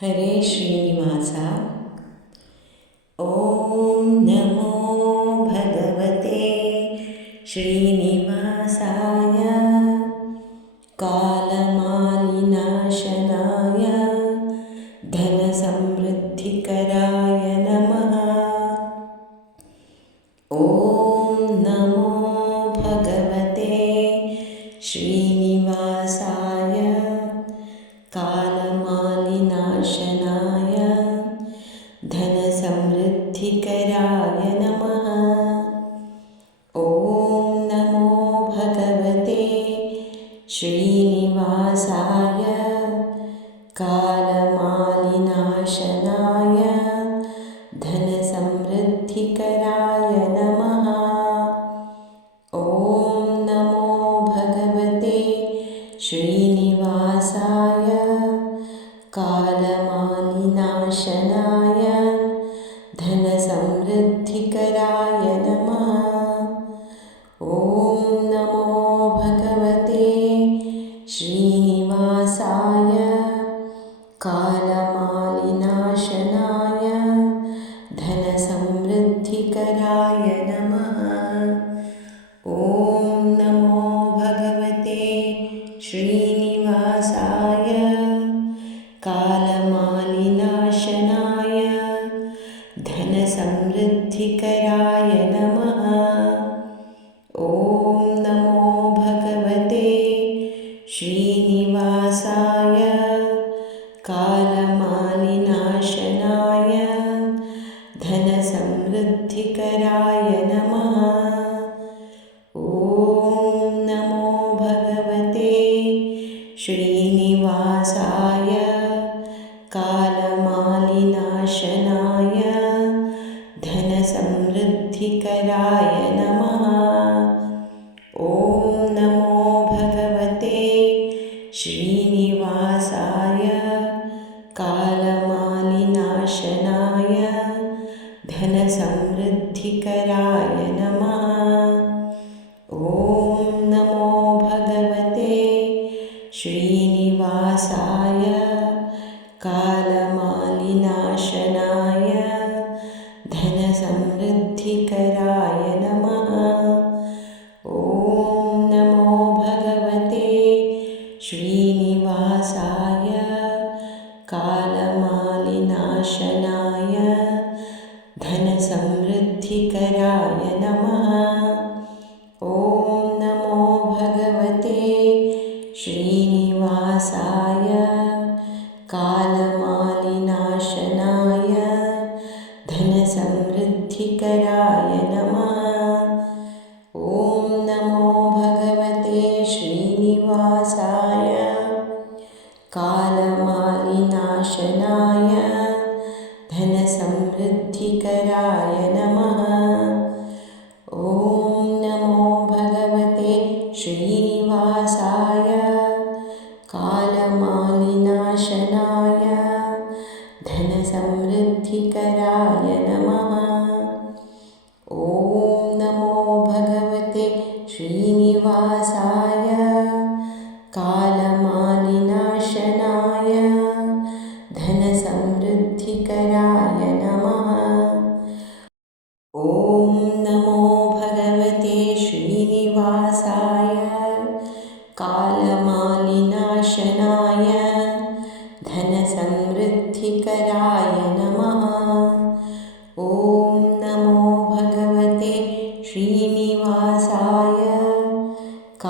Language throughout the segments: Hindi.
हरे श्रीनिवास। ॐ नमो भगवते। श्रीनिवासाय धनसमृद्धिकराय नमः। ॐ नमो भगवते श्रीनिवासाय। कालमालिनाशनाय श्रीनिवासाय कालमालिनाशनाय धनसमृद्धिकराय नमः। ॐ नमो भगवते श्रीनिवासाय कालमालिनाशनाय धनसमृद्धिकराय नमः। कालमालिनाशनाय धनसमृद्धिकराय नमः। ॐ नमो भगवते श्रीनिवासाय कालमालिनाशनाय धनसमृद्धिकराय नमः। कालमालिनाशनाय धनसमृद्धिकराय नमः। ॐ नमो भगवते श्रीनिवासाय। कालमालिनाशनाय। धनसमृद्धिकराय नमः। धनसमृद्धिकराय नमः। ॐ नमो भगवते श्रीनिवासाय। कालमालिनाशनाय।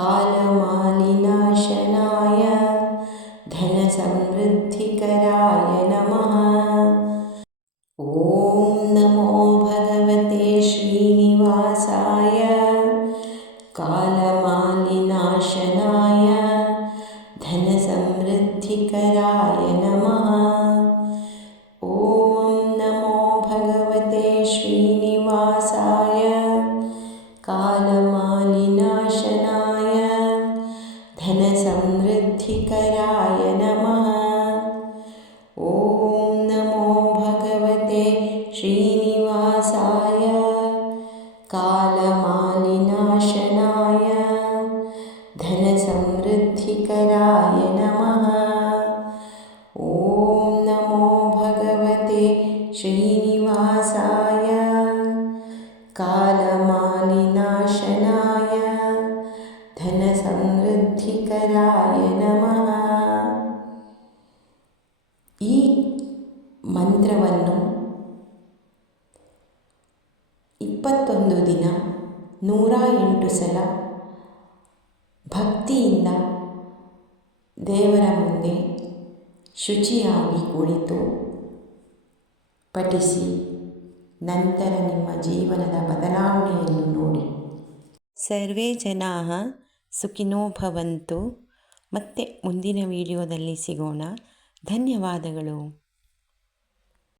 कालमालिनाशनाय धनसमृद्धिकराय नमः। ॐ नमो भगवते श्रीनिवासाय। धनसमृद्धिकराय नमः। ॐ नमो भगवते श्रीनिवासाय ಮಂತ್ರವನ್ನು ಇಪ್ಪತ್ತೊಂದು ದಿನ ನೂರ ಎಂಟು ಸಲ ಭಕ್ತಿಯಿಂದ ದೇವರ ಮುಂದೆ ಶುಚಿಯಾಗಿ ಕುಳಿತು ಪಠಿಸಿ ನಂತರ ನಿಮ್ಮ ಜೀವನದ ಬದಲಾವಣೆಯನ್ನು ನೋಡಿ. ಸರ್ವೇ ಜನಾ ಸುಖಿನೋ ಭವಂತು. ಮತ್ತೆ ಮುಂದಿನ ವಿಡಿಯೋದಲ್ಲಿ ಸಿಗೋಣ. ಧನ್ಯವಾದಗಳು.